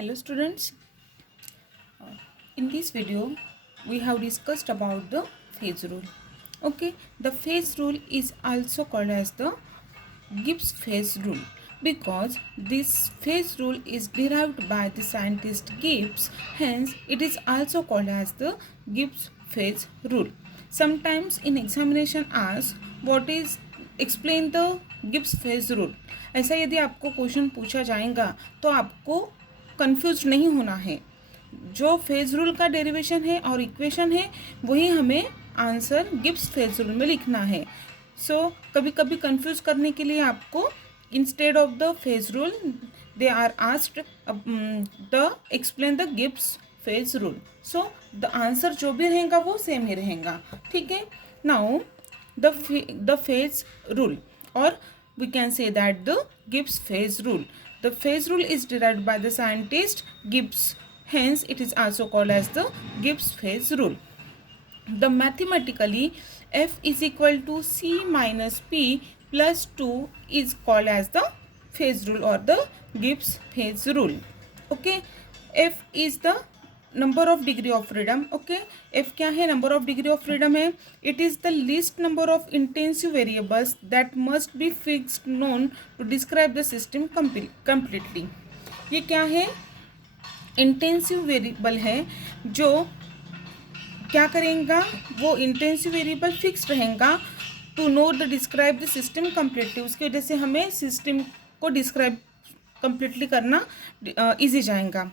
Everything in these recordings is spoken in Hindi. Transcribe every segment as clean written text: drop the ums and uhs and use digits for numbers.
Hello students, in this video we have discussed about the phase rule. Okay, the phase rule is also called as the Gibbs phase rule because this phase rule is derived by the scientist Gibbs, hence it is also called as the Gibbs phase rule. Sometimes in examination ask what is explain the Gibbs phase rule. ऐसा यदि आपको क्वेश्चन पूछा जाएगा तो आपको कंफ्यूज नहीं होना है। जो फेज रूल का डेरिवेशन है और इक्वेशन है वही हमें आंसर गिब्स फेज रूल में लिखना है। कभी कभी कंफ्यूज करने के लिए आपको instead of the phase rule they are asked the explain the Gibbs phase rule. The answer जो भी रहेगा वो सेम ही रहेगा। ठीक है, नाउ द फेज रूल और we can say that the Gibbs phase rule. The phase rule is derived by the scientist Gibbs, hence it is also called as the Gibbs phase rule. The mathematically f is equal to c minus p plus 2 is called as the phase rule or the Gibbs phase rule. Okay, f is the number of degree of freedom. Okay, F क्या है? Number of degree of freedom है। It is the least number of intensive variables that must be fixed known to describe the system completely. ये क्या है? इंटेंसिव वेरिएबल है जो क्या करेगा, वो इंटेंसिव वेरिएबल फिक्स रहेगा to know the describe the system completely. उसकी वजह से हमें सिस्टम को डिस्क्राइब कंप्लीटली करना ईजी जाएगा।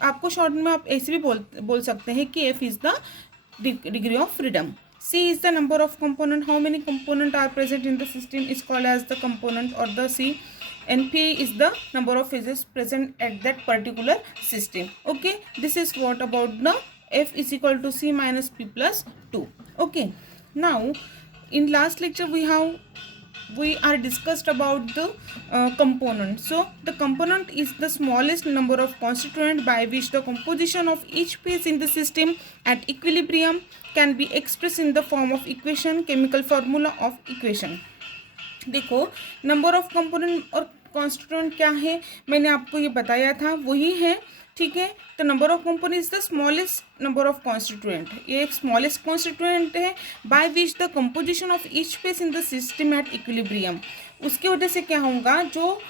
आपको शॉर्ट में आप ऐसे भी बोल सकते हैं कि F is the degree of freedom. C is the number of component, how many component are present in the system is called as the component or the C. And P is the number of phases present at that particular system. Okay, this is what about the F is equal to C minus P plus 2. Okay, now in last lecture we are discussed about the component. So the component is the smallest number of constituent by which the composition of each phase in the system at equilibrium can be expressed in the form of equation, chemical formula of equation. देखो, नंबर ऑफ कंपोनेंट और कॉन्स्टिट्यूएंट क्या है मैंने आपको ये बताया था, वही है। ठीक है, तो number of component is the smallest number of constituent. ये एक स्मॉलेस्ट कॉन्स्टिट्यूएंट है by which the composition of each phase in the system at equilibrium. उसकी वजह से क्या होगा, जो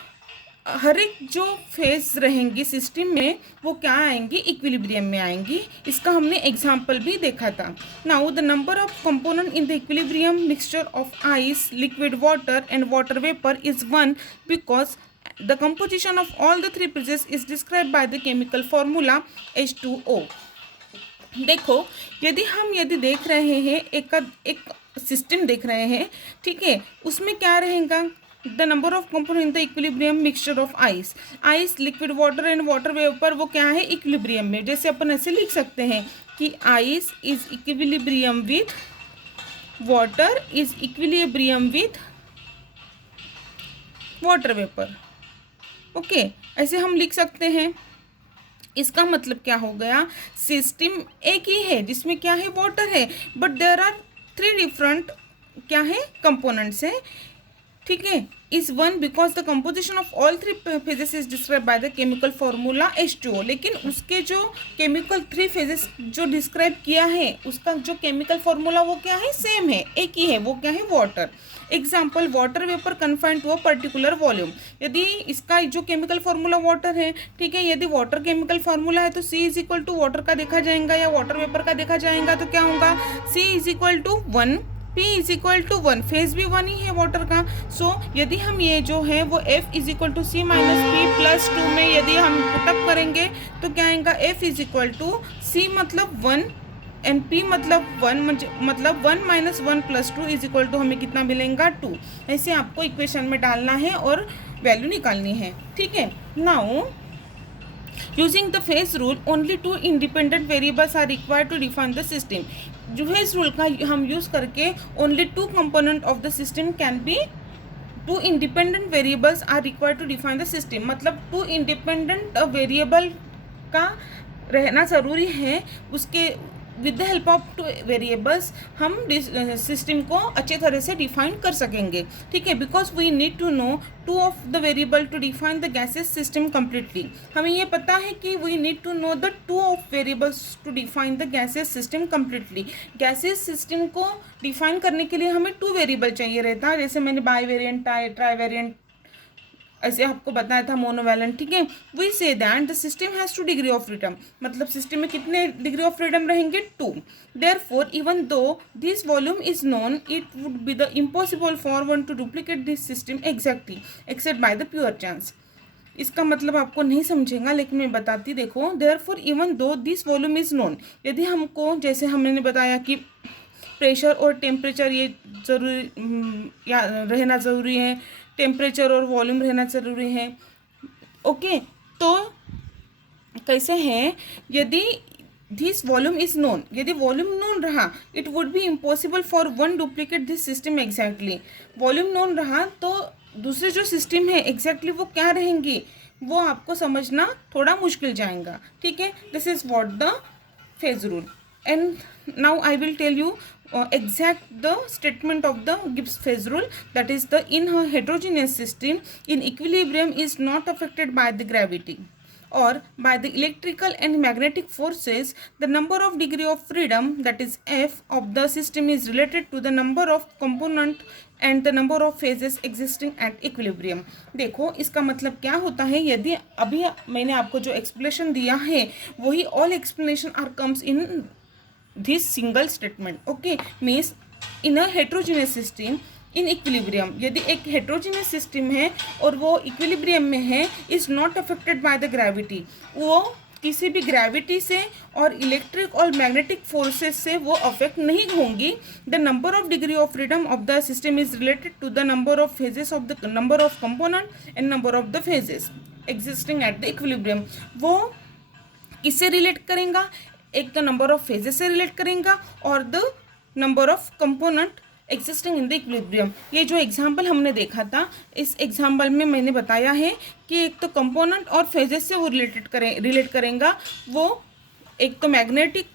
हर एक जो फेज रहेंगी सिस्टम में वो क्या आएंगी, इक्विलिब्रियम में आएंगी। इसका हमने एग्जाम्पल भी देखा था। Now the number of component in the equilibrium mixture of ice, liquid water and water vapour is 1 because the composition of all the three phases is described by the chemical formula H2O. देखो, यदि देख रहे हैं एक सिस्टम देख रहे हैं, ठीक है, उसमें क्या रहेगा, the number of component in the equilibrium mixture of ice, liquid water and water vapour, वो क्या है, इक्विलिब्रियम में। जैसे अपन ऐसे लिख सकते हैं कि ice is equilibrium with water is equilibrium with water vapour. Okay, ऐसे हम लिख सकते हैं। इसका मतलब क्या हो गया, सिस्टम एक ही है जिसमें क्या है, वाटर है, बट देयर आर 3 डिफरेंट क्या है, कंपोनेंट्स है। ठीक है, is 1 because the composition of all 3 phases is describe by the chemical formula H2O। लेकिन उसके जो केमिकल 3 फेजेस जो डिस्क्राइब किया है उसका जो केमिकल फॉर्मूला वो क्या है, सेम है, एक ही है, वो क्या है, water. Example, water vapour confined to a particular volume. यदि इसका जो केमिकल फार्मूला वाटर है, ठीक है, यदि वाटर केमिकल फार्मूला है तो C is equal to water का देखा जाएगा या वाटर वेपर का देखा जाएगा, तो क्या होगा, C is equal to 1, P is equal to 1, phase भी 1 ही है वाटर का। यदि हम ये जो है वो F is equal to C minus P plus 2 में यदि हम पुटअप करेंगे तो क्या आएगा, F is equal to C मतलब 1 एंड P मतलब 1, मतलब 1 minus 1 plus 2 is equal to हमें कितना मिलेगा, 2। ऐसे आपको इक्वेशन में डालना है और वैल्यू निकालनी है। ठीक है, now using the phase rule only 2 independent variables are required to define the system. जो फेज रूल का हम यूज करके only 2 component of the system can be 2 independent variables are required to define the system. मतलब 2 इंडिपेंडेंट वेरिएबल का रहना ज़रूरी है उसके with the help of two variables हम सिस्टम को अच्छे तरह से डिफाइन कर सकेंगे, ठीक है, because we need to know two of the variable to define the gases system completely. हमें ये पता है कि we need to know the two of variables to define the gases system completely. Gases system को डिफाइन करने के लिए हमें टू वेरिएबल चाहिए रहता है, जैसे मैंने बाई वेरियंट, ट्राई वेरियंट ऐसे आपको बताया था, मोनोवैलेंट, ठीक है। We say that the system has 2 degree of freedom, मतलब सिस्टम में कितने डिग्री ऑफ फ्रीडम रहेंगे, 2। Therefore even though this volume is known it would be the impossible for one to duplicate this system exactly except by the pure chance. इसका मतलब आपको नहीं समझेगा, लेकिन मैं बताती, देखो, therefore even though this volume is known, यदि हमको, जैसे हमने बताया कि प्रेशर और टेम्परेचर ये जरूरी या रहना ज़रूरी है, टेम्परेचर और वॉल्यूम रहना ज़रूरी है, ओके। तो कैसे है, यदि दिस वॉल्यूम इज नोन, यदि वॉल्यूम नोन रहा, it would B impossible for one duplicate this system exactly. Volume known रहा तो दूसरे जो सिस्टम है एग्जैक्टली वो क्या रहेंगी, वो आपको समझना थोड़ा मुश्किल जाएगा, ठीक है। This is what the phase rule. And now I will tell you exact the statement of the Gibbs phase rule, that is the in a heterogeneous system in equilibrium is not affected by the gravity or by the electrical and magnetic forces. The number of degree of freedom, that is F, of the system is related to the number of component and the number of phases existing at equilibrium। देखो इसका मतलब क्या होता है, यदि अभी मैंने आपको जो एक्सप्लेनेशन दिया है वही all explanation are comes in this single statement, okay, means in a heterogeneous system in equilibrium, यदि एक heterogeneous system है और वो equilibrium में है, is not affected by the gravity, वो किसी भी ग्रेविटी से और इलेक्ट्रिक और मैग्नेटिक फोर्सेस से वो अफेक्ट नहीं होंगी। The number of degree of freedom of the system is related to the number of phases of the number of component and number of the phases existing at the equilibrium. वो किससे रिलेट करेगा, एक तो नंबर ऑफ फेजेस से रिलेट करेगा और the number of component existing in the equilibrium. ये जो एग्जांपल हमने देखा था, इस एग्जांपल में मैंने बताया है कि एक तो कंपोनेंट और फेजेस से वो रिलेट करेगा, वो एक तो मैग्नेटिक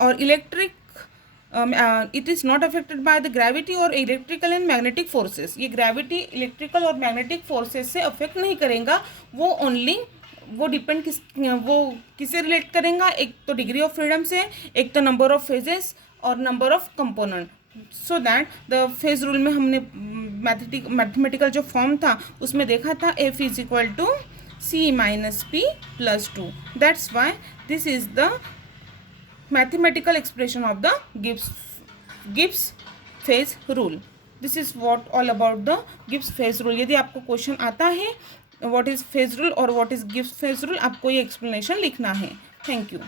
और electric, it is not affected by the gravity और इलेक्ट्रिकल एंड मैग्नेटिक फोर्सेस। ये ग्रेविटी, इलेक्ट्रिकल और मैग्नेटिक फोर्सेस से अफेक्ट नहीं करेगा, वो ओनली वो डिपेंड वो किससे रिलेट करेगा, एक तो डिग्री ऑफ फ्रीडम से, एक तो नंबर ऑफ फेजेस और number of component. So that the phase rule में हमने मैथमेटिकल जो फॉर्म था उसमें देखा था F is equal to C minus P plus 2। That's why this is the mathematical expression of the Gibbs phase rule. This is what all about the Gibbs phase rule. यदि आपको क्वेश्चन आता है व्हाट इज फेज रूल और what is Gibbs phase rule, आपको ये एक्सप्लेनेशन लिखना है। Thank you.